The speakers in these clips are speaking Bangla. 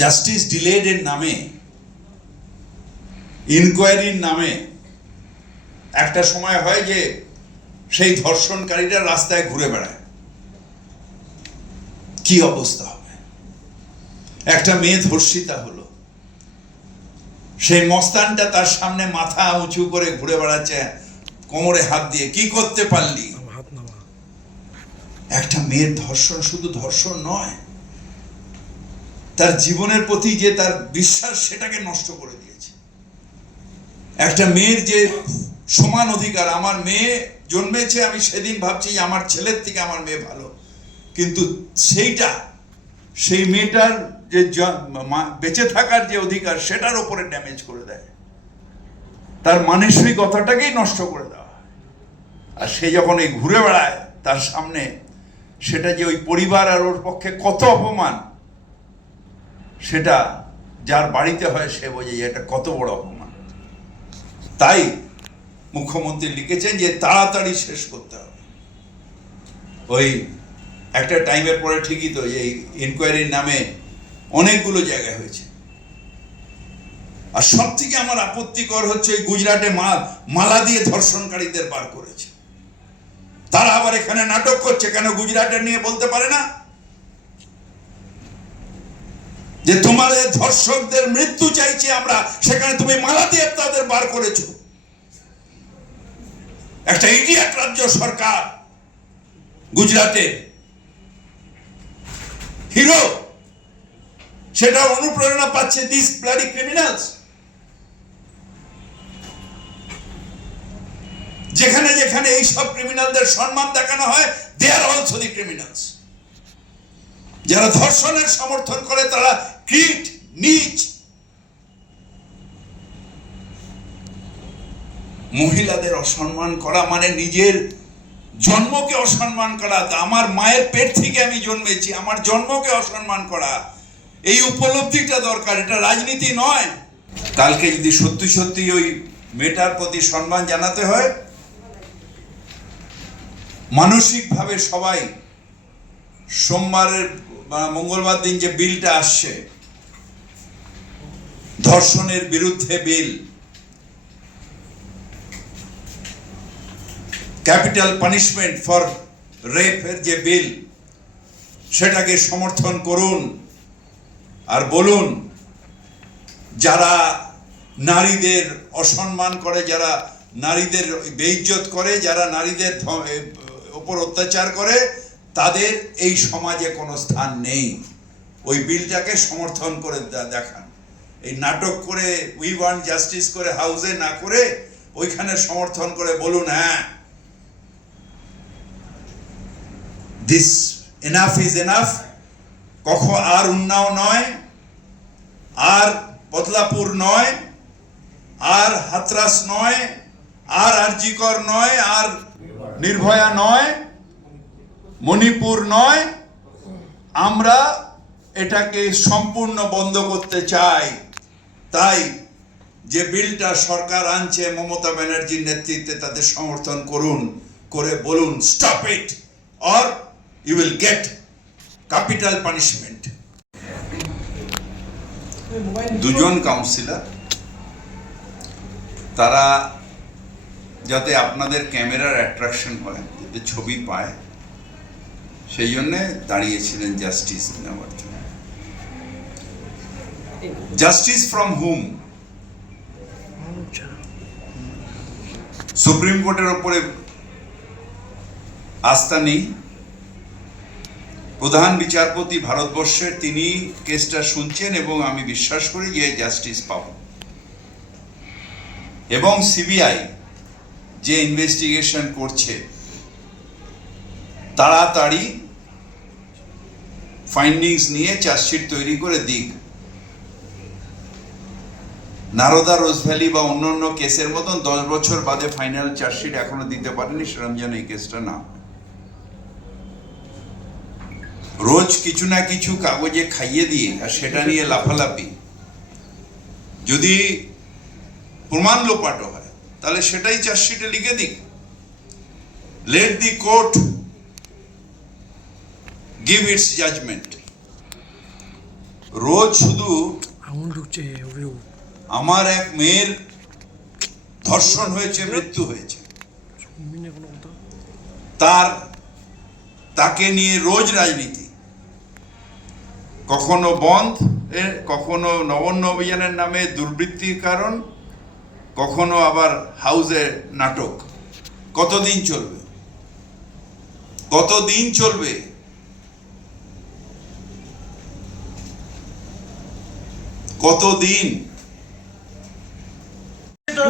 জাস্টিস ডিলেড এর নামে ইনকোয়ারির নামে একটা সময় হয় যে সেই ধর্ষণকারীরা রাস্তায় ঘুরে বেড়ায়। কি অবস্থা হবে? একটা মেয়ে ধর্ষিতা হলো। সেই মস্তানটা তার সামনে মাথা উঁচু করে ঘুরে বেড়াচ্ছে কোমরে হাত দিয়ে। কি করতে পারলি? একটা মেয়ের ধর্ষণ শুধু ধর্ষণ নয় তার জীবনের প্রতি যে তার বিশ্বাস সেটাকে নষ্ট করে দিয়েছে। একটা মেয়ের যে সমান অধিকার, আমার মেয়ে জন্মেছে, আমি সেদিন ভাবছি আমার ছেলের থেকে আমার মেয়ে ভালো। কিন্তু সেইটা, সেই মেয়েটার যে বেঁচে থাকার যে অধিকার, সেটার ওপরে ড্যামেজ করে দেয়। তার মানসিকতাটাকেই নষ্ট করে দেওয়া। আর সে যখন এই ঘুরে বেড়ায়, তার সামনে সেটা যে ওই পরিবার আর ওর পক্ষে কত অপমান সেটা যার বাড়িতে হয় সে বোঝে যে এটা কত বড় অপমান। তাই মুখ্যমন্ত্রী লিখেছেন যে তাড়াতাড়ি শেষ করতে হবে। ওই একটা টাইমের পরে ঠিকই তো, এই ইনকোয়ারির নামে অনেকগুলো জায়গায় হয়েছে। আর সব থেকে আমার আপত্তিকর হচ্ছে ওই গুজরাটে মাল মালা দিয়ে ধর্ষণকারীদের বার করেছে। তারা আবার এখানে নাটক করছে, কেন গুজরাটের নিয়ে বলতে পারে না? যে তোমাদের ধর্ষকদের মৃত্যু চাইছি আমরা, সেখানে তুমি মালা দিয়ে তাদের বার করেছ। একটা ইডিয়াট রাজ্য সরকার গুজরাটে। হিরো সেটা অনুপ্রেরণা পাচ্ছে দিস ব্লাডি ক্রিমিনালস যেখানে যেখানে এই সব ক্রিমিনালদের সম্মান দেখানো হয় দে আর অলসো দি ক্রিমিনালস যারা ধর্ষণের সমর্থন করে, তারা কীট নিচ মহিলাদের অসম্মান করা মানে নিজের জন্মকে অসম্মান করা। আমার মায়ের পেট থেকে আমি জন্মেছি, আমার জন্মকে অসম্মান করা। এই উপলব্ধিটা দরকার, এটা রাজনীতি নয়। কালকে যদি সত্যি সত্যি ওই মেয়েটার প্রতি সম্মান জানাতে হয়, মানসিকভাবে সবাই সোমবারের মঙ্গলবার দিন যে বিলটা আসছে ধর্ষণের বিরুদ্ধে বিল। ক্যাপিটাল পানিশমেন্ট ফর রেপের যে বিল, সেটাকে সমর্থন করুন আর বলুন, যারা নারীদের অসম্মান করে, যারা নারীদের বেইজ্জত করে, যারা নারীদের ওপর অত্যাচার করে, তাদের এই সমাজে কোনো স্থান নেই। ওই বিলটাকে সমর্থন করে দেখান। এই নাটক করে উই ওয়ান্ট জাস্টিস করে হাউসে না করে ওইখানে সমর্থন করে বলুন হ্যাঁ। দিস এনাফ ইজ এনাফ কখ আর উন্নাও নয়, আর বদলাপুর নয়, আর হাতরাস নয়, আর আরজিকর নয়, আর নির্ভয়া নয়, মণিপুর নয়। আমরা এটাকে সম্পূর্ণ বন্ধ করতে চাই। তাই যে বিলটা সরকার আনছে মমতা ব্যানার্জির নেতৃত্বে তাদের সমর্থন করুন, করে বলুন stop it or you will get capital punishment দুজন কাউন্সিলর তারা যাতে আপনাদের ক্যামেরার অ্যাট্রাকশন হয়, যাতে ছবি পায়, সেই জন্যে দাঁড়িয়েছিলেন জাস্টিস নেওয়ার জন্য। জাস্টিস ফ্রম হুম সুপ্রিম কোর্টের ওপরে আস্থা নেই। প্রধান বিচারপতি ভারতবর্ষের তিনি কেসটা শুনছেন এবং আমি বিশ্বাস করি যে জাস্টিস পাব। এবং সিবিআই যে ইনভেস্টিগেশন করছে, তাড়াতাড়ি ফাইন্ডিংস নিয়ে চার্জশিট তৈরি করে দিক। নারদা রোজভ্যালি বা অন্য অন্য কেসের মতন দশ বছর বাদে ফাইনাল চার্জশিট এখনও দিতে পারেনি সেরকম যেন এই কেসটা না রোজ কিছু না কিছু কাগজে খাইয়ে দিয়ে আর সেটা নিয়ে লাফালাফি। যদি প্রমাণ লোপাটো হয়, তাহলে সেটাই চার্জশিটে লিখে দিক। Let the court give its judgement রোজ শুধু ঢুকছে আমার এক মেয়ের ধর্ষণ হয়েছে, মৃত্যু হয়েছে। তার, তাকে নিয়ে রোজ রাজনীতি। কখনো বন্ধ কখনো নবান্ন অভিযানের নামে দুর্বৃত্তির কারণ, কখনো আবার হাউসে নাটক। কতদিন চলবে? কতদিন চলবে? কতদিন?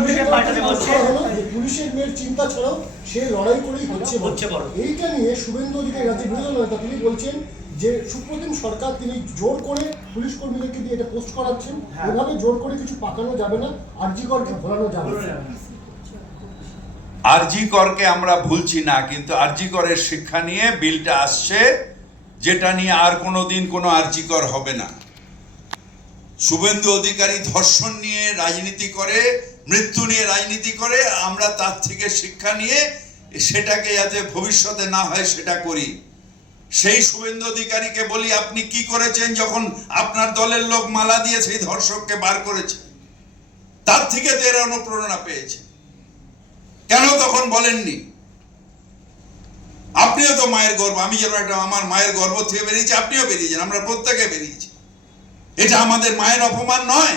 থেকে পাল্টাতে বলছে যে পুলিশের মেয়ের চিন্তা ছাড়াও সে লড়াই করেই হচ্ছে হচ্ছে বড়। এইটা নিয়ে শুভেন্দু অধিকারী রাজ্যের বিরোধী নেতা তিনি বলছেন যে সুপ্রতিম সরকার তিনি জোর করে পুলিশ কর্মীদেরকে দিয়ে এটা পোস্ট করাচ্ছেন। এভাবে জোর করে কিছু পাকানো যাবে না আরজিকরকে ভোলানো যাবে না। আরজি করকে আমরা ভুলছি না কিন্তু আরজি করের শিক্ষা নিয়ে বিলটা আসছে যেটা নিয়ে আর কোনো দিন কোনো আরজি কর হবে না। শুভেন্দু অধিকারী ধর্ষণ নিয়ে রাজনীতি করে মৃত্যু নিয়ে রাজনীতি করে, আমরা তার থেকে শিক্ষা নিয়ে সেটাকে যাতে ভবিষ্যতে না হয় সেটা করি। সেই শুভেন্দু অধিকারীকে বলি, আপনি কি করেছেন যখন আপনার দলের লোক মালা দিয়ে সেই ধর্ষককে বার করেছে? তার থেকে তো এরা অনুপ্রেরণা পেয়েছে। কেন তখন বলেননি? আপনিও তো মায়ের গর্ব, আমি যেন একটা আমার মায়ের গর্ব থেকে বেরিয়েছি, আপনিও বেরিয়েছেন আমরা প্রত্যেকে বেরিয়েছি। এটা আমাদের মায়ের অপমান নয়।